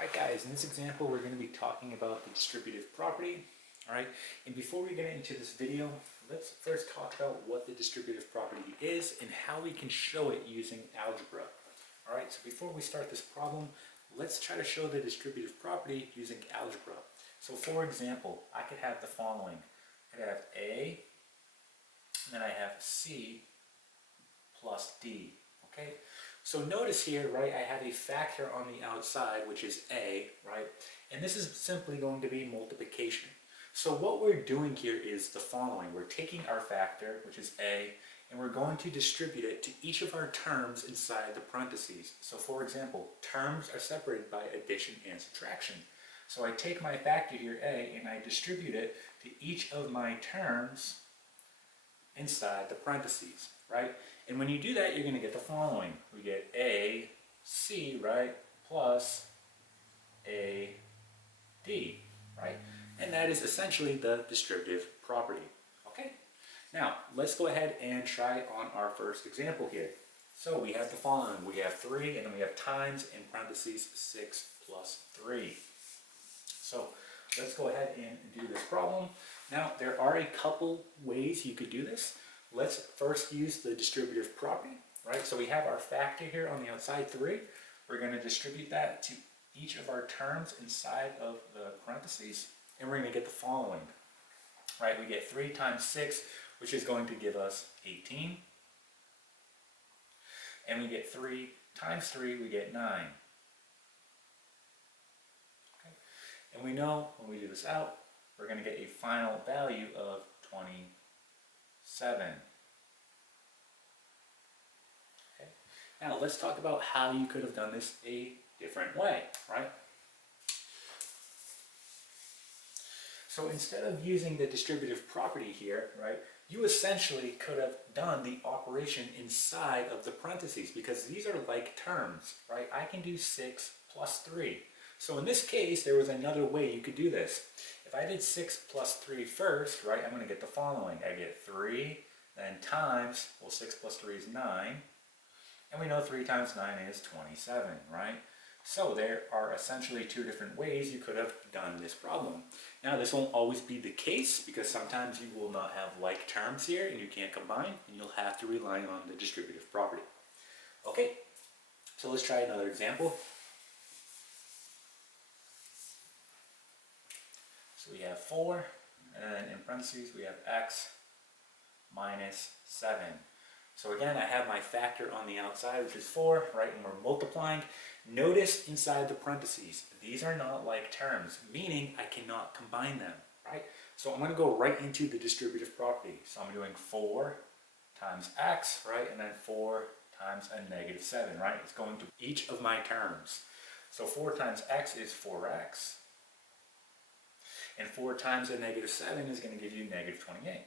Alright guys, in this example we're going to be talking about the distributive property. Alright, and before we get into this video, let's first talk about what the distributive property is and how we can show it using algebra. Alright, so before we start this problem, let's try to show the distributive property using algebra. So for example, I could have the following. I could have A, and then I have C plus D. Okay, so notice here, right, I have a factor on the outside, which is A, right, and this is simply going to be multiplication. So what we're doing here is the following. We're taking our factor, which is A, and we're going to distribute it to each of our terms inside the parentheses. So for example, terms are separated by addition and subtraction. So I take my factor here, A, and I distribute it to each of my terms inside the parentheses, right? And when you do that, you're going to get the following. We get A, C, right, plus A, D, right? And that is essentially the distributive property, okay? Now, let's go ahead and try on our first example here. So we have the following. We have 3, and then we have times, in parentheses, 6 plus 3. So let's go ahead and do this problem. Now, there are a couple ways you could do this. Let's first use the distributive property, right? So we have our factor here on the outside, 3. We're going to distribute that to each of our terms inside of the parentheses, and we're going to get the following, right? We get 3 times 6, which is going to give us 18. And we get 3 times 3, we get 9. Okay. And we know when we do this out, we're going to get a final value of 27. Okay. Now let's talk about how you could have done this a different way, right? So instead of using the distributive property here, right, you essentially could have done the operation inside of the parentheses because these are like terms, right? I can do 6 plus 3. So in this case, there was another way you could do this. If I did 6 plus 3 first, right, I'm going to get the following. I get 3, then times, well, 6 plus 3 is 9, and we know 3 times 9 is 27, right? So there are essentially 2 different ways you could have done this problem. Now this won't always be the case because sometimes you will not have like terms here and you can't combine, and you'll have to rely on the distributive property. Okay, so let's try another example. So we have 4, and then in parentheses we have x minus 7. So again, I have my factor on the outside, which is 4, right, and we're multiplying. Notice inside the parentheses, these are not like terms, meaning I cannot combine them, right? So I'm going to go right into the distributive property. So I'm doing 4 times x, right, and then 4 times a negative 7, right? It's going to each of my terms. So 4 times x is 4x. And 4 times a negative 7 is going to give you negative 28.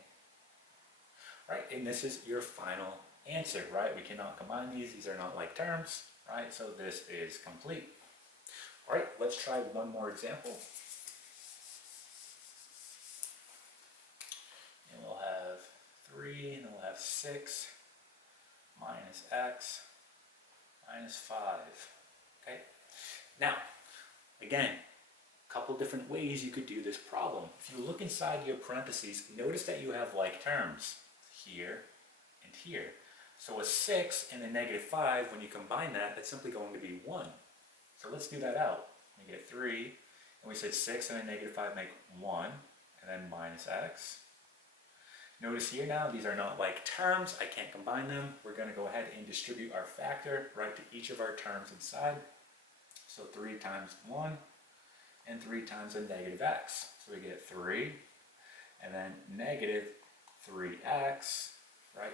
Right? And this is your final answer, right? We cannot combine these. These are not like terms, right? So this is complete. All right, let's try one more example. And we'll have 3, and then we'll have 6 minus x minus 5. Okay? Now, again, couple different ways you could do this problem. If you look inside your parentheses, notice that you have like terms here and here. So a 6 and a negative 5, when you combine that, that's simply going to be 1. So let's do that out. We get 3, and we said 6 and a negative 5 make 1, and then minus x. Notice here now, these are not like terms. I can't combine them. We're going to go ahead and distribute our factor right to each of our terms inside. So 3 times 1. And 3 times a negative x. So we get 3, and then negative 3x, right?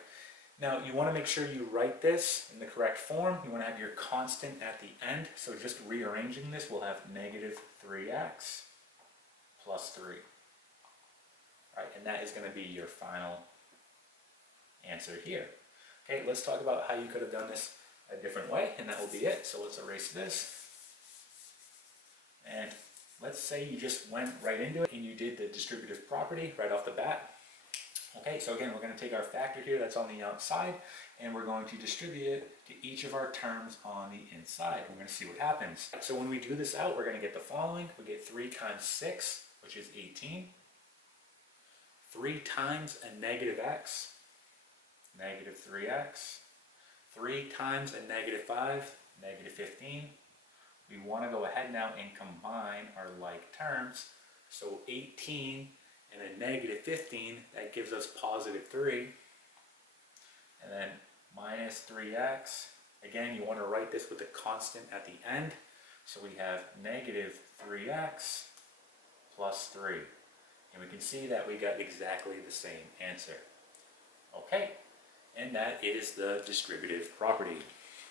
Now you want to make sure you write this in the correct form. You want to have your constant at the end. So just rearranging this, we'll have negative 3x plus 3. Right? And that is going to be your final answer here. Okay, let's talk about how you could have done this a different way, and that will be it. So let's erase this. And let's say you just went right into it and you did the distributive property right off the bat. Okay, so again, we're going to take our factor here that's on the outside, and we're going to distribute it to each of our terms on the inside. We're going to see what happens. So when we do this out, we're going to get the following. We get 3 times 6, which is 18. 3 times a negative x, negative 3x. 3 times a negative 5, negative 15. We want to go ahead now and combine our like terms. So 18 and a negative 15, that gives us positive 3. And then minus 3x. Again, you want to write this with a constant at the end. So we have negative 3x plus 3. And we can see that we got exactly the same answer. Okay, and that is the distributive property.